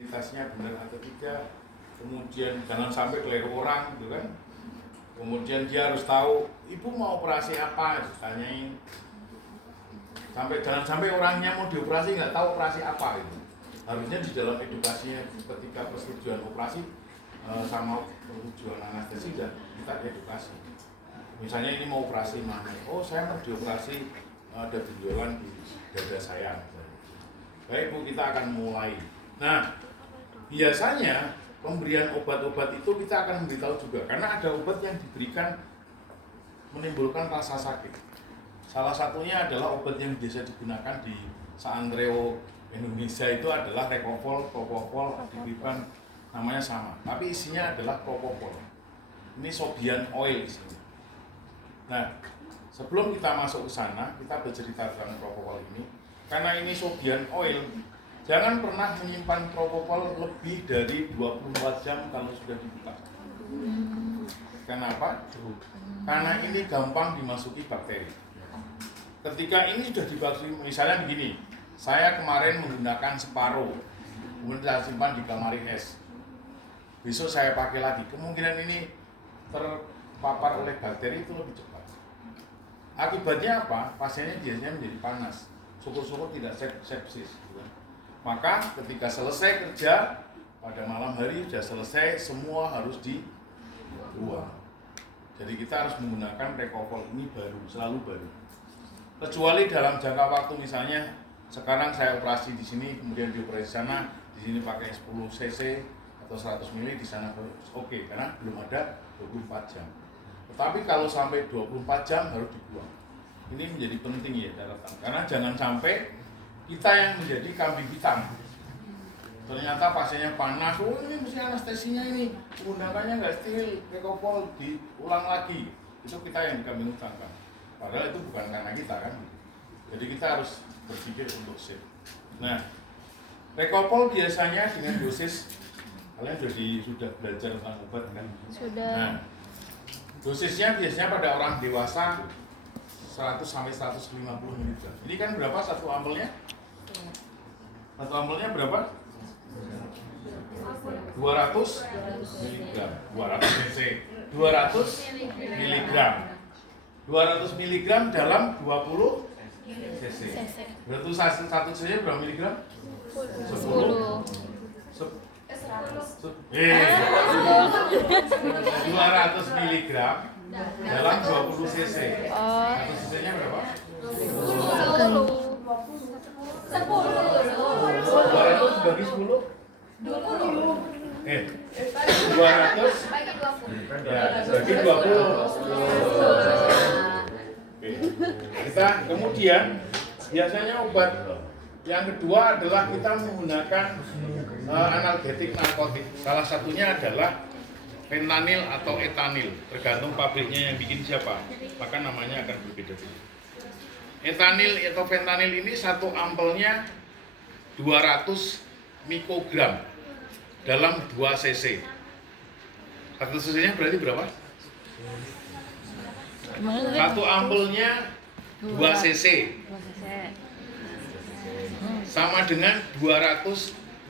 identitasnya benar atau tidak, kemudian jangan sampai keliru orang gitu kan, kemudian dia harus tahu ibu mau operasi apa, ditanyain, jangan sampai orangnya mau dioperasi nggak tahu operasi apa itu. Harusnya di dalam edukasinya ketika persetujuan operasi sama persetujuan anestesi dan kita edukasi. Misalnya ini mau operasi mana? Oh saya mau dioperasi ada benjolan di dada saya. Baik Bu, kita akan mulai. Nah, biasanya pemberian obat-obat itu kita akan memberitahu juga, karena ada obat yang diberikan menimbulkan rasa sakit. Salah satunya adalah obat yang biasa digunakan di Saantreo Indonesia itu adalah Rekopol, Propofol, Diprivan, namanya sama, tapi isinya adalah Propofol. Ini Sobian oil isinya. Nah, sebelum kita masuk ke sana, kita bercerita tentang Propofol ini. Karena ini Sobian oil, jangan pernah menyimpan Propofol lebih dari 24 jam kalau sudah dibuka. Kenapa? Karena ini gampang dimasuki bakteri. Ketika ini sudah dibasuh, misalnya begini, saya kemarin menggunakan separuh, kemudian saya simpan di lemari es. Besok saya pakai lagi, kemungkinan ini terpapar oleh bakteri itu lebih cepat. Akibatnya apa? Pasiennya biasanya menjadi panas, syukur-syukur tidak sepsis. Maka ketika selesai kerja, pada malam hari sudah selesai, semua harus dibuang. Jadi kita harus menggunakan Rekopol ini baru, selalu baru. Kecuali dalam jangka waktu misalnya sekarang saya operasi di sini, kemudian dioperasi di sana, di sini pakai 10 cc atau 100 ml, di sana oke, karena belum ada 24 jam. Tetapi kalau sampai 24 jam harus dibuang. Ini menjadi penting ya catatan, karena jangan sampai kita yang menjadi kambing hitam. Ternyata pasiennya panas, oh ini mesti anestesinya ini, menggunakannya nggak steril, Rekopol diulang lagi. Itu kita yang dikambing hitamkan. Padahal itu bukan karena kita kan. Jadi kita harus berpikir untuk safe. Nah, Rekopol biasanya dengan dosis, kalian sudah belajar tentang obat kan? Sudah. Nah, dosisnya biasanya pada orang dewasa 100 sampai 150 mg. Ini kan berapa satu ampulnya? Satu ampulnya berapa? 200 mg. 200 cc. 200 mg. 200 mg dalam 20 cc. Berarti satu cc berapa miligram? 10. 200 mg dalam 20 cc. Satu cc-nya berapa? 200 bagi 10? 200 ya, bagi 20. Kita kemudian biasanya obat yang kedua adalah kita menggunakan analgetik narkotik. Salah satunya adalah fentanyl atau etanil, tergantung pabriknya yang bikin siapa, maka namanya akan berbeda-beda. Etanil atau fentanyl ini satu ampelnya 200 mikrogram dalam 2 cc. Satu cc-nya berarti berapa? Satu ampelnya 2 cc sama dengan 200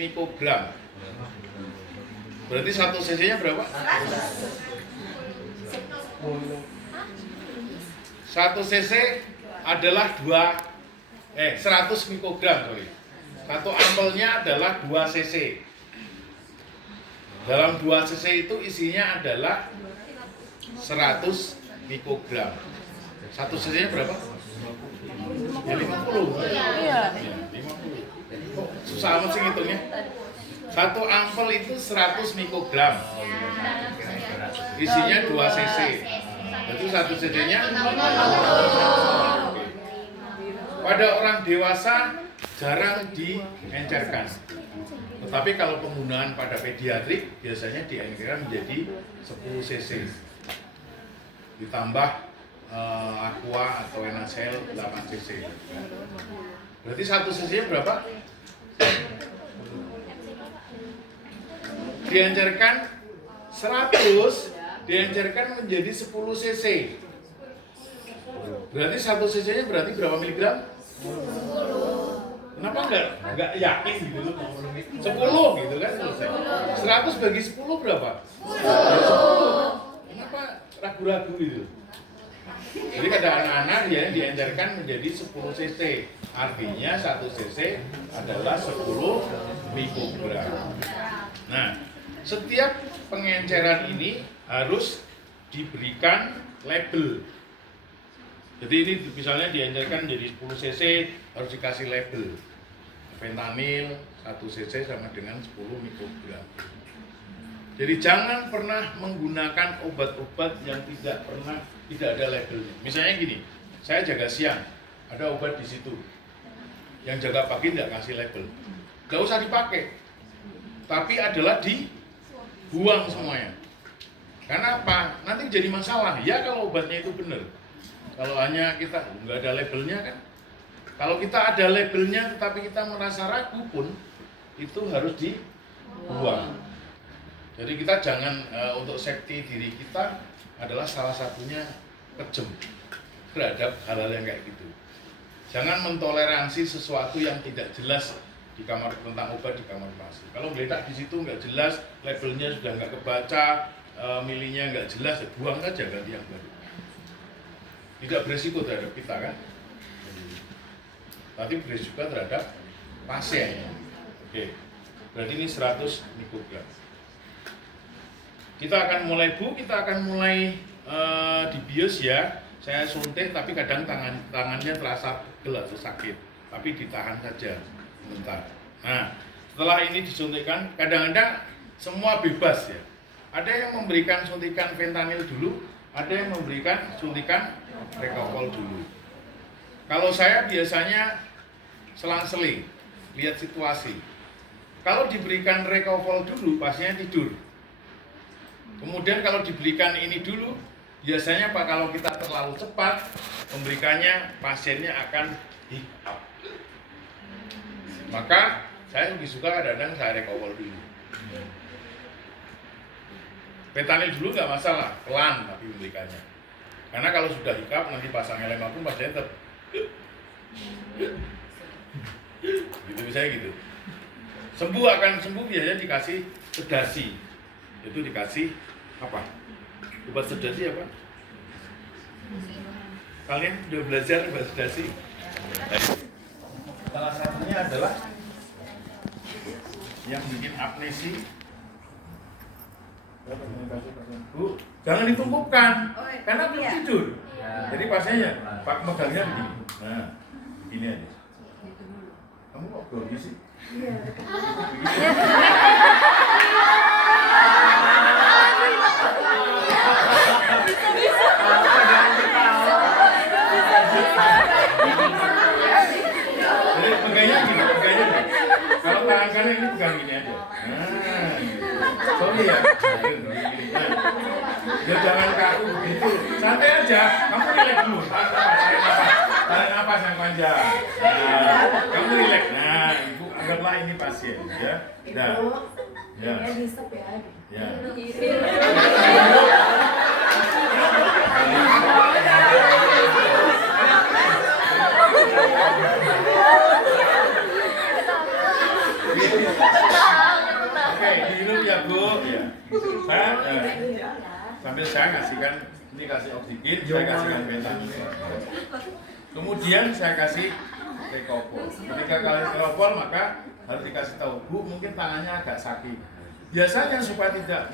mikrogram. Berarti satu cc-nya berapa? 1 cc adalah 100 mikrogram, sorry. Satu ampelnya adalah 2 cc. Dalam 2 cc itu isinya adalah 100 mikrogram. Satu cc-nya berapa? Ya 50. Iya. 50. Kok susah amat sih ngitungnya? Satu ampel itu 100 mikrogram. Isinya 2 cc. Berarti satu cc-nya. Pada orang dewasa jarang diencerkan. Tetapi kalau penggunaan pada pediatrik biasanya diencerkan menjadi 10 cc. Ditambah aqua atau enacel 8 cc. Berarti satu cc-nya berapa? Diencerkan 100 diencerkan menjadi 10 cc. Berarti satu cc-nya berarti berapa miligram? Kenapa nggak yakin gitu loh? 10 gitu kan selesai. 100 bagi 10 berapa? 10. Kenapa ragu-ragu gitu? Jadi kata anak-anak ya diencerkan menjadi 10 cc. Artinya 1 cc adalah 10 mikrogram. Nah, setiap pengenceran ini harus diberikan label. Jadi ini misalnya diencerkan menjadi 10 cc harus dikasih label. Fentanyl 1 cc sama dengan 10 mikrogram. Jadi jangan pernah menggunakan obat-obat yang tidak ada labelnya. Misalnya gini, saya jaga siang, ada obat di situ. Yang jaga pagi tidak kasih label, nggak usah dipakai. Tapi adalah dibuang semuanya. Karena apa? Nanti jadi masalah. Ya kalau obatnya itu benar. Kalau hanya kita nggak ada labelnya kan. Kalau kita ada labelnya tetapi kita merasa ragu pun itu harus dibuang. Jadi kita jangan untuk safety diri kita adalah salah satunya kejem terhadap hal-hal yang kayak gitu. Jangan mentoleransi sesuatu yang tidak jelas di kamar tentang obat di kamar farmasi. Kalau meletak di situ nggak jelas, labelnya sudah nggak kebaca, milinya nggak jelas, ya buang saja ganti yang baru. Tidak beresiko terhadap kita kan, tapi beresiko terhadap pasien. Oke, berarti ini 100 mikrogram. Kita akan mulai dibius ya. Saya suntik tapi kadang tangannya terasa pegel atau sakit, tapi ditahan saja sebentar. Nah, setelah ini disuntikkan, kadang-kadang semua bebas ya. Ada yang memberikan suntikan fentanyl dulu, ada yang memberikan suntikan rekopol dulu. Kalau saya biasanya selang-seling, lihat situasi. Kalau diberikan rekopol dulu, pasiennya tidur. Kemudian kalau diberikan ini dulu, biasanya Pak kalau kita terlalu cepat memberikannya, pasiennya akan hiccup. Maka saya lebih suka kadang-kadang saya rekopol dulu. Fentanyl dulu nggak masalah, pelan tapi memberikannya. Karena kalau sudah hiccup nanti pasang helm pun pasiennya tetap gitu misalnya gitu. Akan sembuh biasanya dikasih sedasi. Itu dikasih apa? Obat sedasi apa? Kalian sudah belajar obat sedasi? Salah satunya adalah yang bikin apnesi. Bu, jangan ditumpukkan karena belum tidur. Jadi pasiennya, Pak megangnya begini. Nah, begini aja. Kamu kok grogi sih? Jadi pegangnya gini. Kalau tangan kanan ini pegang gini aja. Nah, gitu. Sorry ya. Ya jangan kaku begitu. Santai aja. Kamu relax dulu. Tarik napas yang panjang. Nah, kamu relax. Nah, ibu anggaplah ini pasien, ya. Dah. Ya. Ya. Oke, dihirup ya Bu. Ya. Sambil saya kasihkan, ini kasih oksigen, saya kasihkan fentanyl. Kemudian saya kasih rekopol. Ketika kalian rekopol maka harus dikasih tahu, Bu mungkin tangannya agak sakit. Biasanya supaya tidak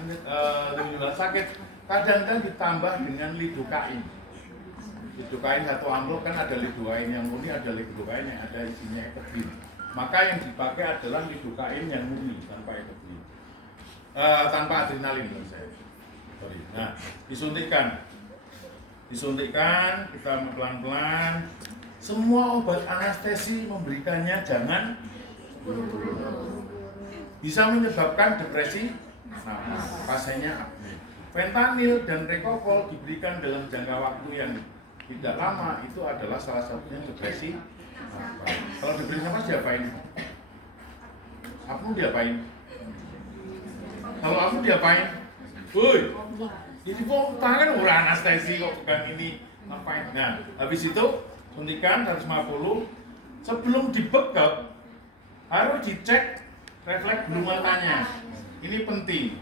menimbulkan sakit, kadang-kadang ditambah dengan lidokain. Lidokain satu amplop kan ada lidokain yang murni, ada lidokain yang ada isinya efedrin. Maka yang dipakai adalah lidokain yang murni tanpa efedrin, tanpa adrenalin menurut saya. Sorry. Nah, disuntikkan, kita pelan-pelan. Semua obat anestesi memberikannya jangan bisa menyebabkan depresi, pasiennya apne. Fentanyl dan rekopol diberikan dalam jangka waktu yang tidak lama itu adalah salah satunya depresi. Kalau depresi apa diapain? Apnu diapain? Kalau apnu diapain? Woi, jadi kok tangan orang anestesi kok bukan ini ngapain? Nah, habis itu suntikan 150 sebelum dibekap harus dicek refleks bulu matanya. Ini penting.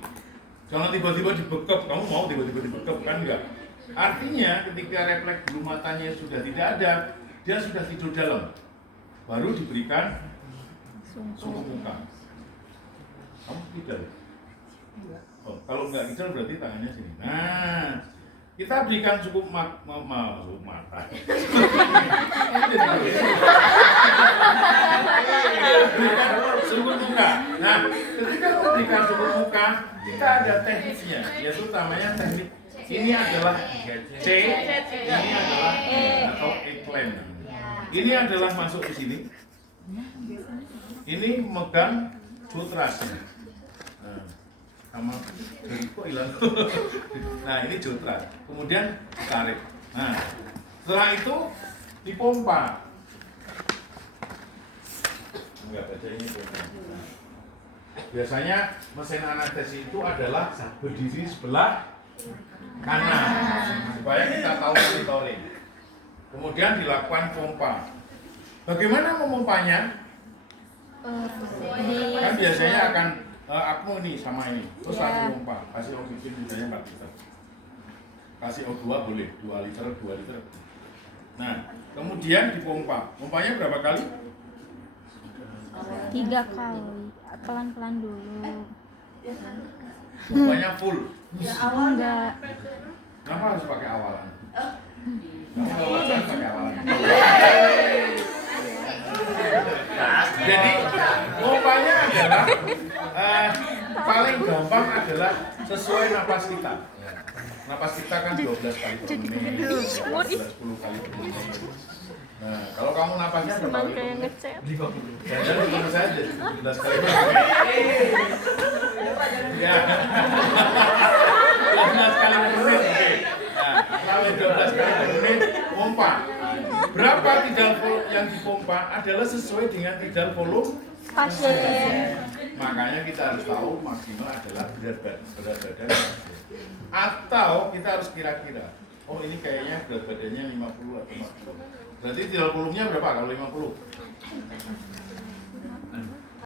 Jangan tiba-tiba dibekep, kamu mau tiba-tiba dibekep kan enggak? Artinya ketika refleks bulu matanya sudah tidak ada, dia sudah tidur dalam. Baru diberikan sungguh muka. Kamu tidak? Oh, kalau enggak tidak berarti tangannya sini. Nah, kita berikan cukup mata. Berikan sungguh muka. Nah, ketika memberikan sungguh muka, kita ada tekniknya, yaitu namanya teknik. Ini adalah C, ini adalah E atau eggplant. Ini adalah masuk ke sini. Ini megang jutras. Nah, sama kok hilang. Nah, ini jutras. Kemudian ditarik. Nah, setelah itu dipompa. Enggak baca ini. Biasanya mesin anestesi itu adalah berdiri sebelah kanan supaya kita tahu monitoring. Kemudian dilakukan pompa. Bagaimana memompanya? Kan biasanya akan aku ini sama ini, terus aku pompa, kasih oksigen misalnya 4 liter, kasih O2 boleh 2 liter, 2 liter. Nah, kemudian dipompa. Pompanya berapa kali? 3 kali, pelan-pelan dulu. Pompanya full. Enggak. Kenapa harus pakai awalan? Kenapa harus pakai awalan? Jadi pompanya adalah paling gampang adalah sesuai napas kita. Napas kita kan 12 kali per menit, 10 kali per menit. Nah, kalau kamu napasnya berapa kali per menit? 50. Jangan lupa saja 12 kali per menit. Ya. 12 kali per menit. Oke. Nah, kalau 12 kali per menit pompa. Berapa tidal yang dipompa adalah sesuai dengan tidal volume Pasien. Makanya kita harus tahu maksimal adalah berat badan. Atau kita harus kira-kira, oh ini kayaknya berat badannya 50 atau 40. Berarti tidal volumenya berapa kalau 50?